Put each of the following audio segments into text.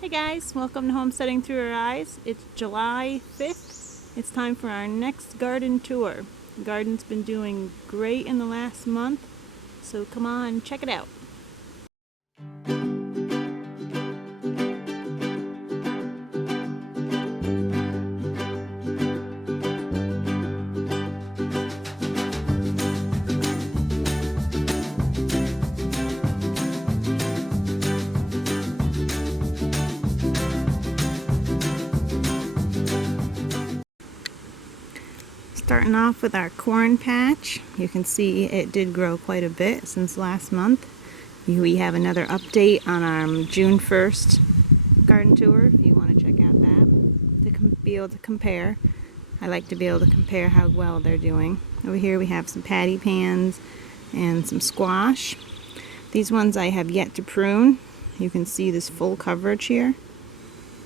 Hey guys, welcome to Homesteading Through Our Eyes. It's July 5th. It's time for our next garden tour. The garden's been doing great in the last month, so come on, check it out. Starting off with our corn patch. You can see it did grow quite a bit since last month. We have another update on our June 1st garden tour if you want to check out that to be able to compare. I like to be able to compare how well they're doing. Over here we have some patty pans and some squash. These ones I have yet to prune. You can see this full coverage here.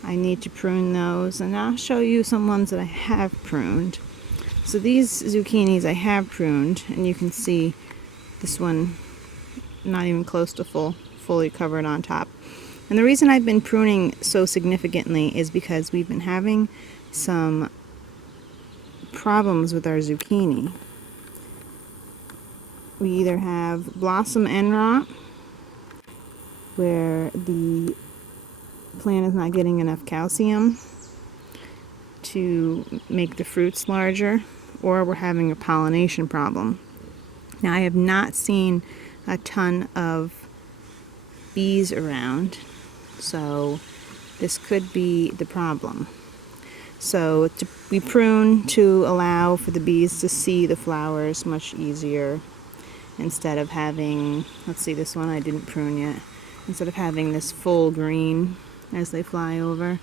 I need to prune those, and I'll show you some ones that I have pruned. So these zucchinis I have pruned, and you can see this one not even close to fully covered on top. And the reason I've been pruning so significantly is because we've been having some problems with our zucchini. We either have blossom end rot, where the plant is not getting enough calcium to make the fruits larger, or we're having a pollination problem. Now I have not seen a ton of bees around, so this could be the problem. So we prune to allow for the bees to see the flowers much easier, instead of having, let's see, this one I didn't prune yet. Instead of having this full green as they fly over,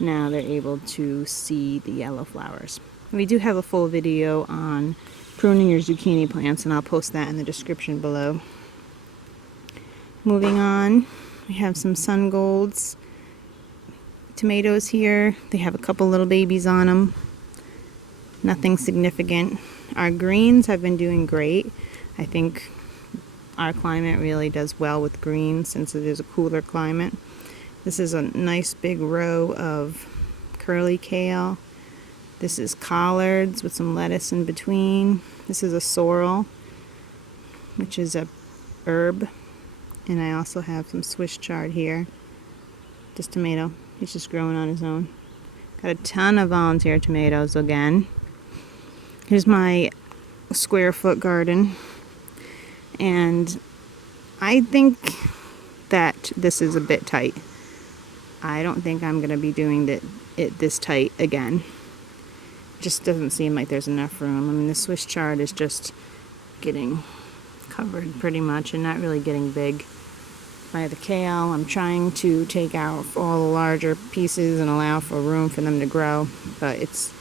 now they're able to see the yellow flowers. We do have a full video on pruning your zucchini plants, and I'll post that in the description below. Moving on, we have some Sun Golds tomatoes here. They have a couple little babies on them. Nothing significant. Our greens have been doing great. I think our climate really does well with greens since it is a cooler climate. This is a nice big row of curly kale. This is collards with some lettuce in between. This is a sorrel, which is a herb. And I also have some Swiss chard here. Just tomato. He's just growing on his own. Got a ton of volunteer tomatoes again. Here's my square foot garden. And I think that this is a bit tight. I don't think I'm going to be doing it this tight again. It just doesn't seem like there's enough room. I mean, the Swiss chard is just getting covered pretty much and not really getting big. By the kale, I'm trying to take out all the larger pieces and allow for room for them to grow, but it's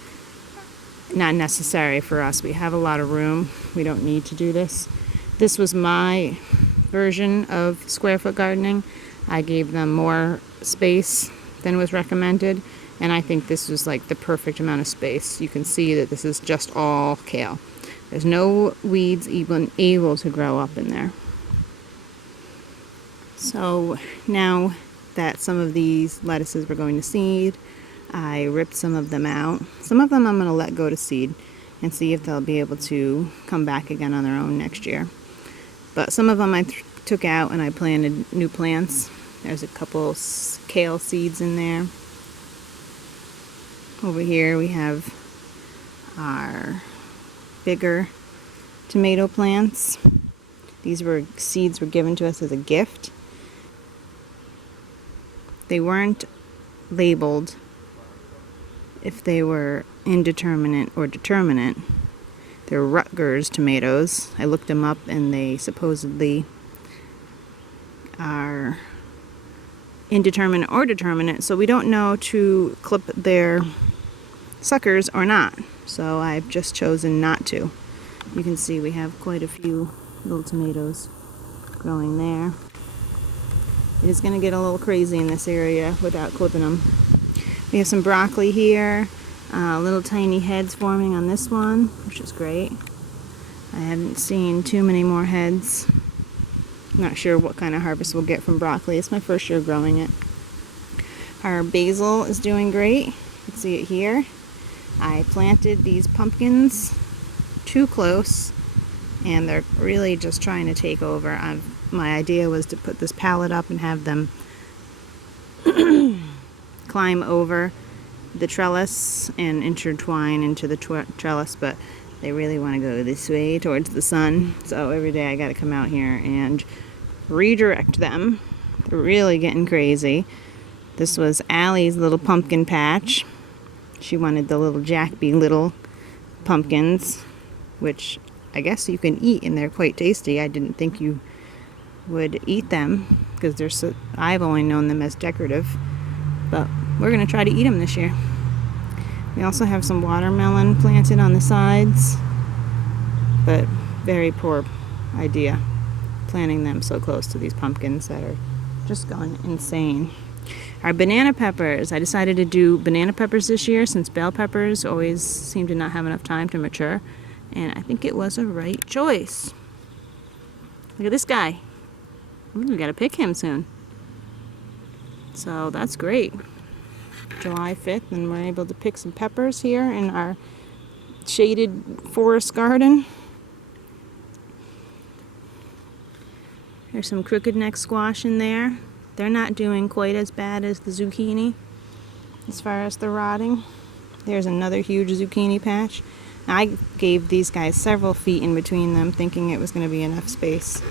not necessary for us. We have a lot of room. We don't need to do this. This was my version of square foot gardening. I gave them more space than was recommended, and I think this was like the perfect amount of space. You can see that this is just all kale. There's no weeds even able to grow up in there. So now that some of these lettuces were going to seed, I ripped some of them out. Some of them I'm going to let go to seed and see if they'll be able to come back again on their own next year. But some of them I took out and I planted new plants. There's a couple kale seeds in there. Over here we have our bigger tomato plants. These seeds were given to us as a gift. They weren't labeled if they were indeterminate or determinate. They're Rutgers tomatoes. I looked them up and they supposedly are indeterminate or determinate, so we don't know to clip their suckers or not. So I've just chosen not to. You can see we have quite a few little tomatoes growing there. It is going to get a little crazy in this area without clipping them. We have some broccoli here. Little tiny heads forming on this one, which is great. I haven't seen too many more heads. I'm not sure what kind of harvest we'll get from broccoli. It's my first year growing it. Our basil is doing great. You can see it here. I planted these pumpkins too close, and they're really just trying to take over. My idea was to put this pallet up and have them climb over the trellis and intertwine into the trellis, but they really want to go this way towards the sun. So every day I got to come out here and redirect them. They're really getting crazy. This was Allie's little pumpkin patch. She wanted the little Jackby little pumpkins, which I guess you can eat, and they're quite tasty. I didn't think you would eat them because they're so, I've only known them as decorative, but we're going to try to eat them this year. We also have some watermelon planted on the sides, but very poor idea planting them so close to these pumpkins that are just going insane. Our banana peppers, I decided to do banana peppers this year since bell peppers always seem to not have enough time to mature, and I think it was a right choice. Look at this guy. Ooh, we gotta pick him soon. So that's great. July 5th, and we're able to pick some peppers here in our shaded forest garden. There's some crooked neck squash in there. They're not doing quite as bad as the zucchini as far as the rotting. There's another huge zucchini patch. I gave these guys several feet in between them, thinking it was going to be enough space.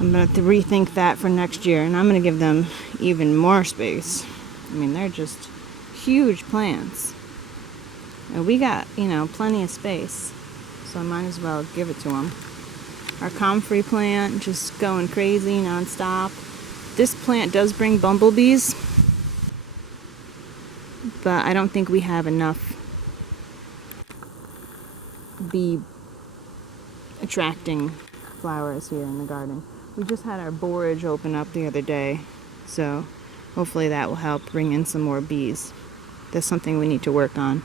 I'm going to have to rethink that for next year, and I'm going to give them even more space. I mean, they're just huge plants. And we got, plenty of space, so I might as well give it to them. Our comfrey plant just going crazy nonstop. This plant does bring bumblebees, but I don't think we have enough bee attracting flowers here in the garden. We just had our borage open up the other day, so hopefully that will help bring in some more bees. That's something we need to work on.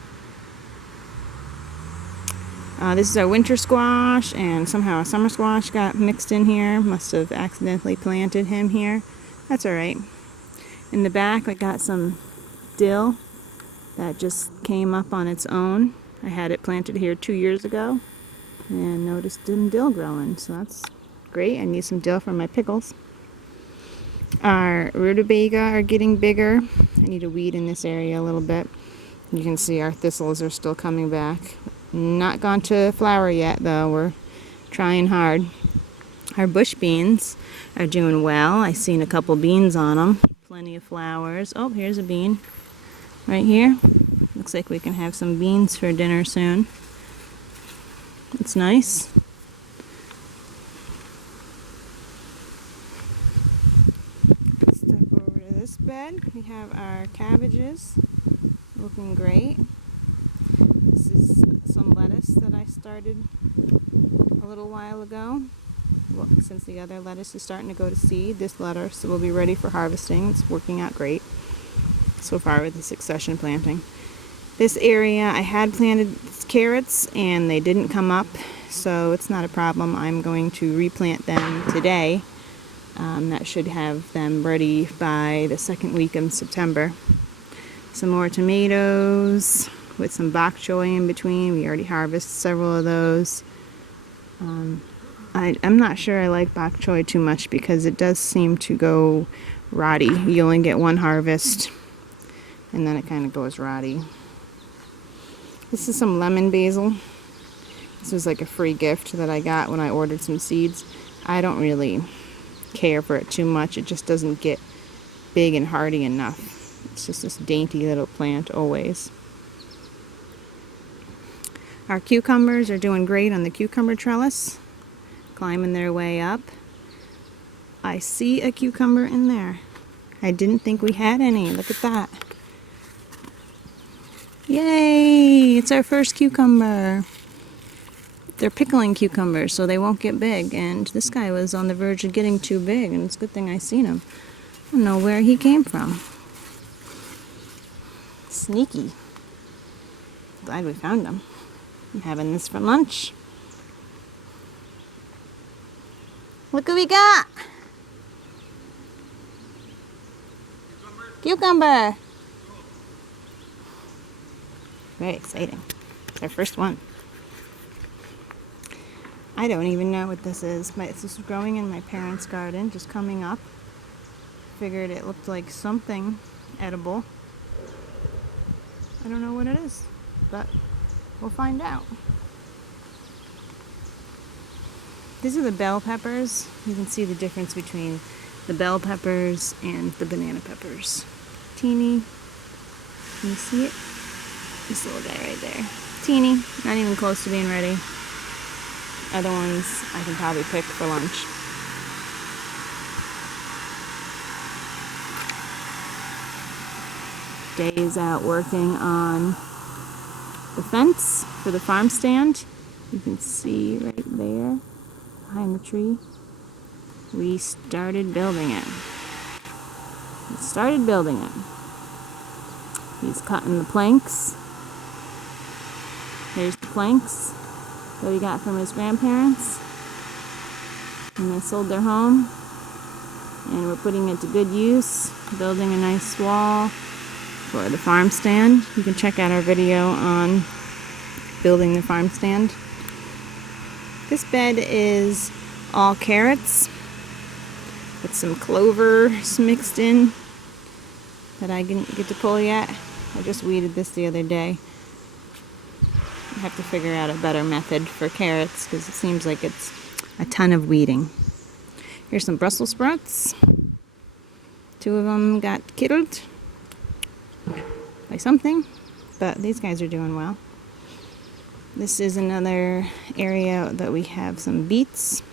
This is our winter squash, and somehow a summer squash got mixed in here. Must have accidentally planted him here. That's alright. In the back I got some dill that just came up on its own. I had it planted here 2 years ago and noticed some dill growing, so that's great. I need some dill for my pickles. Our rutabaga are getting bigger. I need to weed in this area a little bit. You can see our thistles are still coming back. Not gone to flower yet though. We're trying hard. Our bush beans are doing well. I've seen a couple beans on them. Plenty of flowers. Oh, here's a bean right here. Looks like we can have some beans for dinner soon. It's nice. Step over to this bed. We have our cabbages looking great. This is some lettuce that I started a little while ago. Well, since the other lettuce is starting to go to seed, this lettuce will be ready for harvesting. It's working out great so far with the succession planting. This area I had planted carrots and they didn't come up, so it's not a problem. I'm going to replant them today. That should have them ready by the second week of September. Some more tomatoes with some bok choy in between. We already harvested several of those. I'm not sure I like bok choy too much because it does seem to go rotty. You only get one harvest and then it kind of goes rotty. This is some lemon basil. This was like a free gift that I got when I ordered some seeds. I don't really care for it too much. It just doesn't get big and hardy enough. It's just this dainty little plant always. Our cucumbers are doing great on the cucumber trellis, climbing their way up. I see a cucumber in there. I didn't think we had any. Look at that. Yay! It's our first cucumber. They're pickling cucumbers, so they won't get big. And this guy was on the verge of getting too big, and it's a good thing I seen him. I don't know where he came from. Sneaky. Glad we found him. I'm having this for lunch. Look what we got. Cucumbers? Cucumber! Very exciting. It's our first one. I don't even know what this is. This is growing in my parents' garden, just coming up. Figured it looked like something edible. I don't know what it is, but we'll find out. These are the bell peppers. You can see the difference between the bell peppers and the banana peppers. Teeny. Can you see it? This little guy right there. Teeny. Not even close to being ready. Other ones I can probably pick for lunch. Days out working on the fence for the farm stand. You can see right there behind the tree. We started building it. He's cutting the planks. Here's the planks that he got from his grandparents. And they sold their home. And we're putting it to good use, building a nice wall for the farm stand. You can check out our video on building the farm stand. This bed is all carrots with some clover mixed in that I didn't get to pull yet. I just weeded this the other day. I have to figure out a better method for carrots because it seems like it's a ton of weeding. Here's some Brussels sprouts. 2 of them got killed by something, but these guys are doing well. This is another area that we have some beets.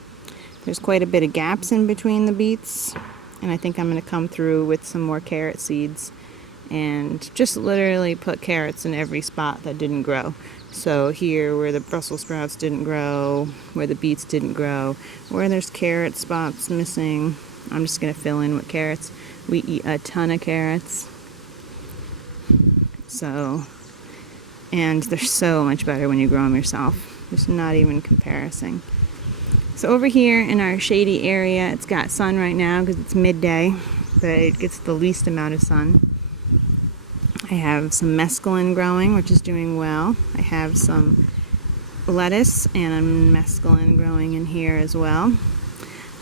There's quite a bit of gaps in between the beets, and I think I'm going to come through with some more carrot seeds and just literally put carrots in every spot that didn't grow. So here where the Brussels sprouts didn't grow, where the beets didn't grow, where there's carrot spots missing, I'm just going to fill in with carrots. We eat a ton of carrots. And they're so much better when you grow them yourself. There's not even comparison. So over here in our shady area, it's got sun right now because it's midday, but it gets the least amount of sun. I have some mesclun growing, which is doing well. I have some lettuce and mesclun growing in here as well.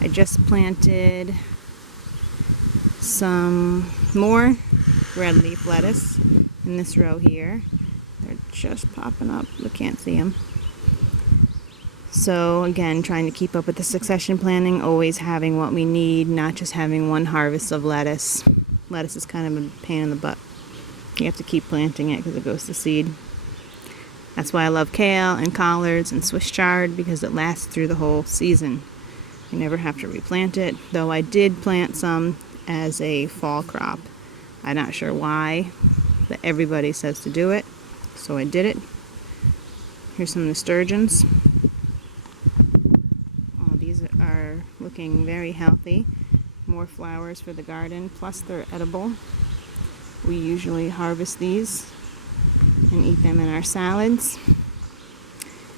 I just planted some more red leaf lettuce in this row here. They're just popping up. We can't see them. So again, trying to keep up with the succession planning, always having what we need, not just having one harvest of lettuce. Lettuce is kind of a pain in the butt. You have to keep planting it because it goes to seed. That's why I love kale and collards and Swiss chard, because it lasts through the whole season. You never have to replant it, though I did plant some as a fall crop. I'm not sure why, but everybody says to do it, so I did it. Here's some nasturtiums. Oh, these are looking very healthy. More flowers for the garden, plus they're edible. We usually harvest these and eat them in our salads.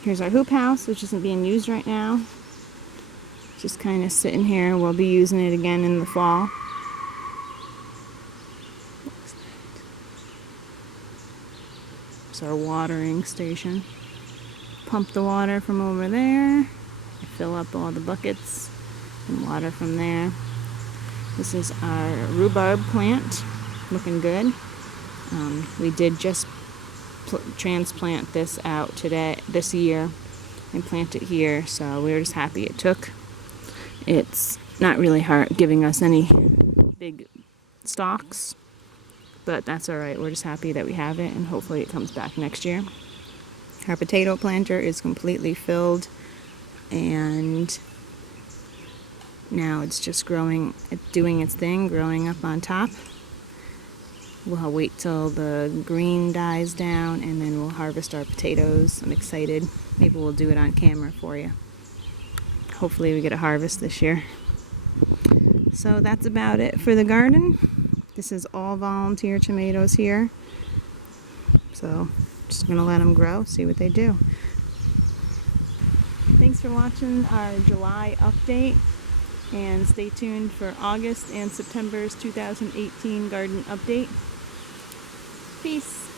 Here's our hoop house, which isn't being used right now. Just kind of sitting here. We'll be using it again in the fall. It's our watering station. Pump the water from over there. I fill up all the buckets and water from there. This is our rhubarb plant. Looking good. We did just transplant this out this year and plant it here, so we were just happy it took. It's not really hard giving us any big stalks, but that's alright. We're just happy that we have it, and hopefully it comes back next year. Our potato planter is completely filled, and now it's just growing, doing its thing, growing up on top. We'll wait till the green dies down and then we'll harvest our potatoes. I'm excited. Maybe we'll do it on camera for you. Hopefully we get a harvest this year. So that's about it for the garden. This is all volunteer tomatoes here. So just going to let them grow, see what they do. Thanks for watching our July update. And stay tuned for August and September's 2018 garden update. Peace.